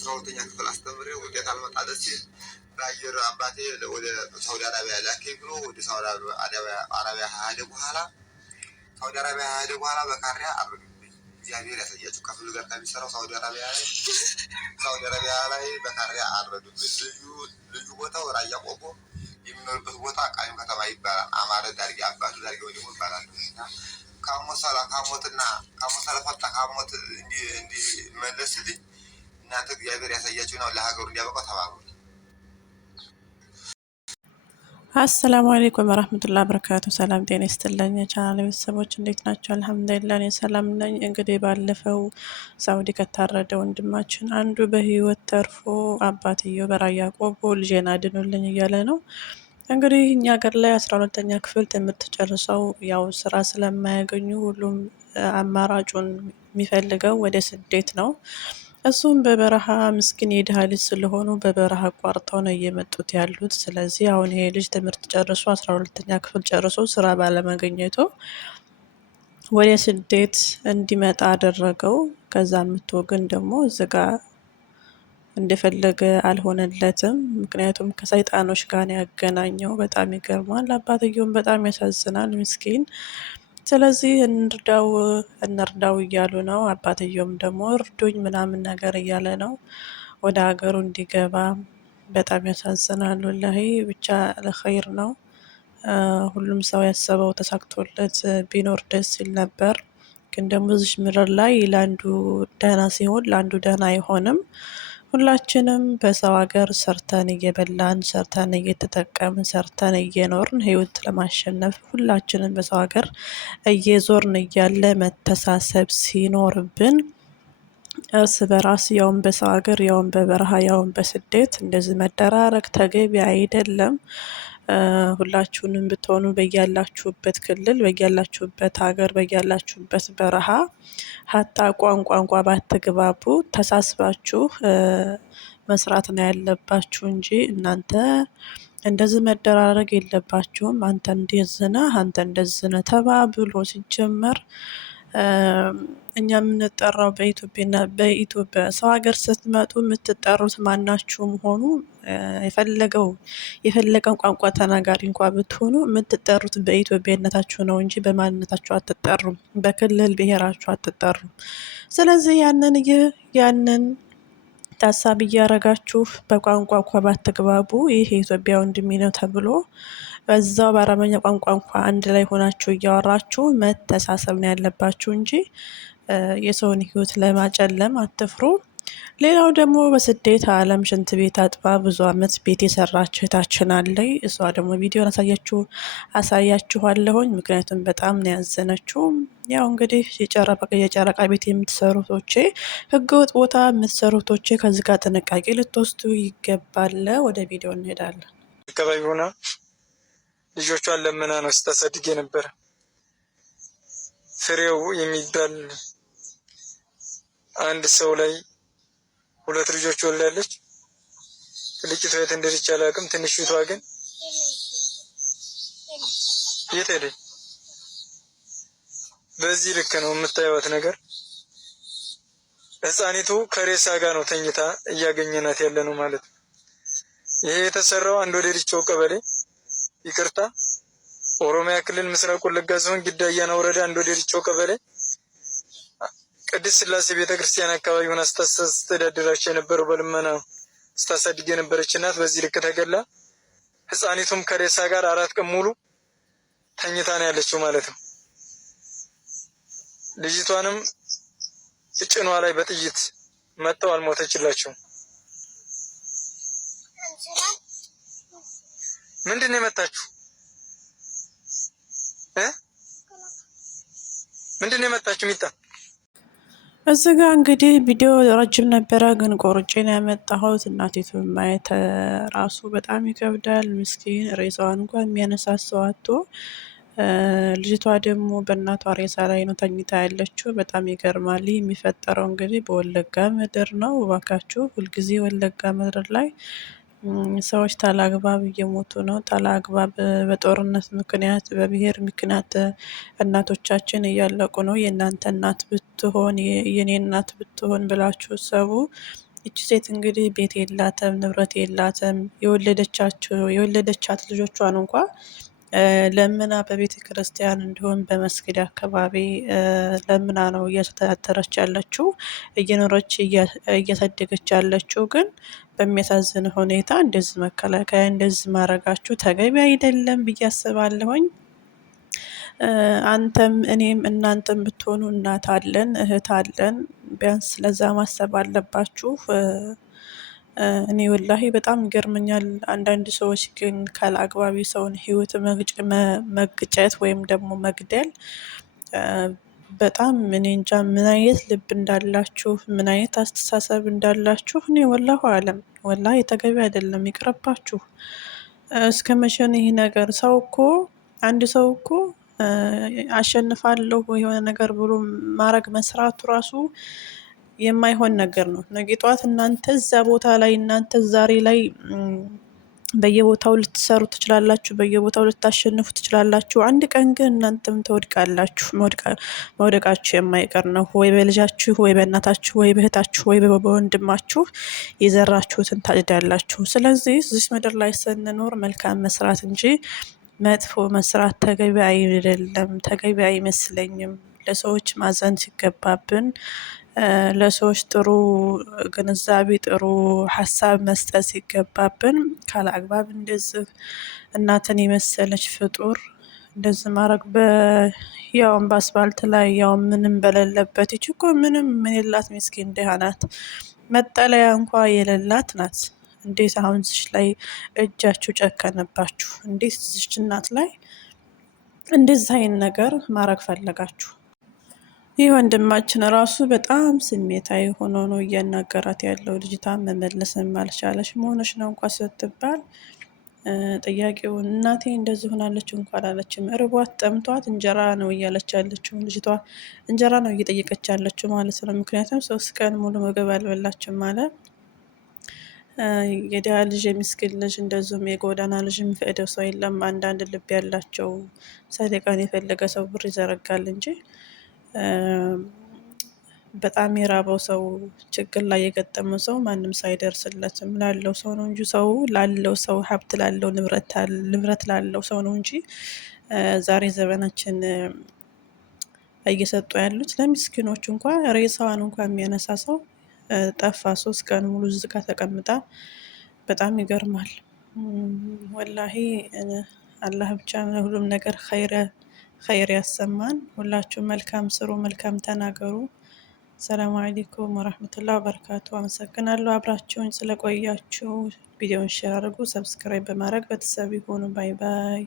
12ኛ ክፍል አስተምሬ ውጤት አልመጣለት ሲል በአየር አባቴ ወደ ሳውዲ አረቢያ ላከኝ ብሎ ወደ ሳውዲ አረቢያ ሄደ። በኋላ በካሪያ አረዱብኝ። እግዚአብሔር ያሳያችሁ። ከፍሉ ጋር ከሚሰራው ሳውዲ አረቢያ ላይ በካሪያ አረዱብኝ። ልዩ ቦታው ራያ ቆቦ፣ የሚኖርበት ቦታ ቃሊም ከተማ ይባላል። አማረ ዳርጌ አባቱ ዳርጌ ወይ ደግሞ ይባላል። ከሞት እንዲመለስልኝ እናንተ እግዚአብሔር ያሳያችሁ ነው። ለሀገሩ እንዲያበቃው ተባብሩ። አሰላሙ አለይኩም ወራህመቱላሂ ወበረካቱ። ሰላም ጤና ይስጥልኝ የቻናል ቤተሰቦች እንዴት ናቸው? አልሐምዱሊላህ እኔ ሰላም ነኝ። እንግዲህ ባለፈው ሳውዲ ከታረደ ወንድማችን አንዱ በህይወት ተርፎ አባትየው በራያ ቆቦ ልጄን አድኑልኝ እያለ ነው። እንግዲህ እኛ ሀገር ላይ 12ኛ ክፍል ትምህርት ጨርሰው ያው ስራ ስለማያገኙ ሁሉም አማራጩን የሚፈልገው ወደ ስደት ነው። እሱም በበረሃ ምስኪን የድሃ ልጅ ስለሆኑ በበረሃ አቋርጠው ነው እየመጡት ያሉት። ስለዚህ አሁን ይሄ ልጅ ትምህርት ጨርሶ 12ኛ ክፍል ጨርሶ ስራ ባለማግኘቱ ወደ ስደት እንዲመጣ አደረገው። ከዛ ምቶ ግን ደግሞ እዚጋ እንደፈለገ አልሆነለትም። ምክንያቱም ከሰይጣኖች ጋር ያገናኘው። በጣም ይገርማል። አባትየውም በጣም ያሳዝናል ምስኪን። ስለዚህ እንርዳው እያሉ ነው። አባትየውም ደግሞ እርዱኝ ምናምን ነገር እያለ ነው ወደ ሀገሩ እንዲገባ። በጣም ያሳዝናል ወላሂ። ብቻ ለኸይር ነው። ሁሉም ሰው ያሰበው ተሳክቶለት ቢኖር ደስ ይል ነበር። ግን ደግሞ እዚች ምድር ላይ ለአንዱ ደህና ሲሆን ለአንዱ ደህና አይሆንም። ሁላችንም በሰው ሀገር ሰርተን እየበላን ሰርተን እየተጠቀምን ሰርተን እየኖርን ህይወት ለማሸነፍ ሁላችንም በሰው ሀገር እየዞርን እያለ መተሳሰብ ሲኖርብን እርስ በራስ ያውም በሰው ሀገር ያውም በበረሃ ያውም በስደት እንደዚህ መደራረግ ተገቢ አይደለም። ሁላችሁንም ብትሆኑ በያላችሁበት ክልል በያላችሁበት ሀገር በያላችሁበት በረሃ ሀታ ቋንቋ ባትግባቡ ተሳስባችሁ መስራት ነው ያለባችሁ እንጂ እናንተ እንደዚህ መደራረግ የለባችሁም። አንተ እንደዚህ ነህ አንተ እንደዚህ ነህ ተባብሎ ሲጀመር እኛ የምንጠራው በኢትዮጵያ ሰው ሀገር ስትመጡ የምትጠሩት ማናችሁም ሆኑ የፈለገን ቋንቋ ተናጋሪ እንኳ ብትሆኑ የምትጠሩት በኢትዮጵያነታችሁ ነው እንጂ በማንነታችሁ አትጠሩም። በክልል ብሔራችሁ አትጠሩም። ስለዚህ ያንን ታሳቢ እያረጋችሁ በቋንቋ እንኳ ባትግባቡ ይህ የኢትዮጵያ ወንድሜ ነው ተብሎ በዛው በአረበኛ ቋንቋ እንኳ አንድ ላይ ሆናችሁ እያወራችሁ መተሳሰብ ነው ያለባችሁ እንጂ የሰውን ሕይወት ለማጨለም አትፍሩ። ሌላው ደግሞ በስደት ዓለም ሽንት ቤት አጥባ ብዙ አመት ቤት የሰራች እህታችን አለኝ። እሷ ደግሞ ቪዲዮን አሳያችኋለሁኝ። ምክንያቱም በጣም ነው ያዘነችው። ያው እንግዲህ የጨረቃ ቤት የምትሰሩ ቶቼ፣ ህገወጥ ቦታ የምትሰሩ ቶቼ ከዚህ ጋር ጥንቃቄ ልትወስዱ ይገባል። ወደ ቪዲዮ እንሄዳለን። አካባቢ ሆና ልጆቿን ለምና ነው ስታሳድግ የነበረ። ፍሬው የሚባል አንድ ሰው ላይ 2 ልጆች ወልዳለች። ትልቂቷ የት እንደሄደች አላውቅም። ትንሽቷ ግን የት ሄደች? በዚህ ልክ ነው የምታዩት ነገር። ህፃኒቱ ከሬሳ ጋር ነው ተኝታ እያገኘናት ያለ ነው ማለት ነው። ይሄ የተሰራው አንድ ወደ ዲቾ ቀበሌ ይቅርታ፣ ኦሮሚያ ክልል ምስራቅ ወለጋ ዞን ጊዳ አያና ወረዳ አንድ ወደ ዲቾ ቀበሌ ቅድስት ስላሴ ቤተክርስቲያን አካባቢ ሆና ስታስተዳድራቸው የነበረው በልመና ስታሳድግ የነበረች እናት በዚህ ልክ ተገላ፣ ህፃኒቱም ከሬሳ ጋር 4 ቀን ሙሉ ተኝታ ነው ያለችው ማለት ነው። ልጅቷንም ጭኗ ላይ በጥይት መተው አልሞተችላቸውም። ምንድን ነው የመታችሁ? ምንድን ነው የመታችሁ? ሚጣ እዚህ ጋር እንግዲህ ቪዲዮ ረጅም ነበረ፣ ግን ቆርጬ ነው ያመጣሁት። እናቲቱ ማየት ራሱ በጣም ይከብዳል። ምስኪን ሬሳዋን እንኳን የሚያነሳሰው አቶ ልጅቷ ደግሞ በእናቷ ሬሳ ላይ ነው ተኝታ ያለችው። በጣም ይገርማል። የሚፈጠረው እንግዲህ በወለጋ ምድር ነው። እባካችሁ ሁልጊዜ ወለጋ ምድር ላይ ሰዎች ታላግባብ እየሞቱ ነው። ታላግባብ በጦርነት ምክንያት በብሔር ምክንያት እናቶቻችን እያለቁ ነው። የእናንተ እናት ብትሆን የኔ እናት ብትሆን ብላችሁ ሰቡ። ይቺ ሴት እንግዲህ ቤት የላትም፣ ንብረት የላትም። የወለደቻት ልጆቿን እንኳ ለምና በቤተ ክርስቲያን እንዲሁም በመስጊድ አካባቢ ለምና ነው እያስተዳደረች ያለችው እየኖረች እያሳደገች ያለችው። ግን በሚያሳዝን ሁኔታ እንደዚህ መከላከያ እንደዚህ ማድረጋችሁ ተገቢ አይደለም ብዬ አስባለሁኝ። አንተም እኔም እናንተም ብትሆኑ እናት አለን እህት አለን። ቢያንስ ለዛ ማሰብ አለባችሁ። እኔ ወላሂ በጣም ይገርመኛል። አንዳንድ ሰዎች ግን ካለአግባብ ሰውን ህይወት መግጨት ወይም ደግሞ መግደል በጣም እኔ እንጃ ምን አይነት ልብ እንዳላችሁ ምን አይነት አስተሳሰብ እንዳላችሁ እኔ ወላሁ አለም። ወላሂ ተገቢ አይደለም፣ ይቅርባችሁ። እስከ መቼ ነው ይህ ነገር? ሰው እኮ አንድ ሰው እኮ አሸንፋለሁ የሆነ ነገር ብሎ ማድረግ መስራቱ ራሱ የማይሆን ነገር ነው። ነገ ጠዋት እናንተ እዛ ቦታ ላይ እናንተ ዛሬ ላይ በየቦታው ልትሰሩ ትችላላችሁ፣ በየቦታው ልታሸንፉ ትችላላችሁ። አንድ ቀን ግን እናንተም ትወድቃላችሁ። መውደቃችሁ የማይቀር ነው። ወይ በልጃችሁ ወይ በእናታችሁ ወይ በእህታችሁ ወይ በወንድማችሁ የዘራችሁትን ታጭዳላችሁ። ስለዚህ እዚህ ምድር ላይ ስንኖር መልካም መስራት እንጂ መጥፎ መስራት ተገቢ አይደለም፣ ተገቢ አይመስለኝም። ለሰዎች ማዘን ሲገባብን ለሰዎች ጥሩ ግንዛቤ ጥሩ ሀሳብ መስጠት ሲገባብን ካለአግባብ እንደዚህ እናትን የመሰለች ፍጡር እንደዚህ ማድረግ ያውም በአስፋልት ላይ ያው ምንም በሌለበት ይች እኮ ምንም ምን የላት ምስኪን ደሃ ናት። መጠለያ እንኳ የሌላት ናት። እንዴት አሁን እዚች ላይ እጃችሁ ጨከነባችሁ? እንዴት እዚች እናት ላይ እንደዚህ አይነት ነገር ማድረግ ፈለጋችሁ? ይህ ወንድማችን ራሱ በጣም ስሜታዊ ሆኖ ነው እያናገራት ያለው። ልጅቷ መመለስም አልቻለች። መሆንሽ ነው እንኳ ስትባል ጥያቄውን እናቴ እንደዚህ ሆናለች እንኳን አላለችም። እርቧት ጠምቷት እንጀራ ነው እያለች ያለችው ልጅቷ። እንጀራ ነው እየጠየቀች ያለችው ማለት ነው። ምክንያቱም 3 ቀን ሙሉ ምግብ አልበላችም ማለት የድሃ ልጅ የሚስኪን ልጅ እንደዚሁም የጎዳና ልጅ የሚፈቅደው ሰው የለም። አንዳንድ ልብ ያላቸው ሰደቃን የፈለገ ሰው ብር ይዘረጋል እንጂ በጣም የራበው ሰው ችግር ላይ የገጠመው ሰው ማንም ሳይደርስለትም ላለው ሰው ነው እንጂ ሰው ላለው ሰው ሀብት ላለው ንብረት ላለው ሰው ነው እንጂ ዛሬ ዘመናችን እየሰጡ ያሉት ለሚስኪኖች እንኳ ሬሳዋን እንኳ የሚያነሳ ሰው ጠፋ። 3 ቀን ሙሉ ዝጋ ተቀምጣ። በጣም ይገርማል ወላሂ። አላህ ብቻ ሁሉም ነገር ኸይር ያሰማን። ሁላችሁም መልካም ስሩ፣ መልካም ተናገሩ። ሰላም አለይኩም ወራህመቱላሂ ወበረካቱ። አመሰግናለሁ አብራችሁን ስለቆያችሁ። ቪዲዮውን ሼር አድርጉ፣ ሰብስክራይብ በማድረግ ቤተሰብ ይሁኑ። ባይ ባይ።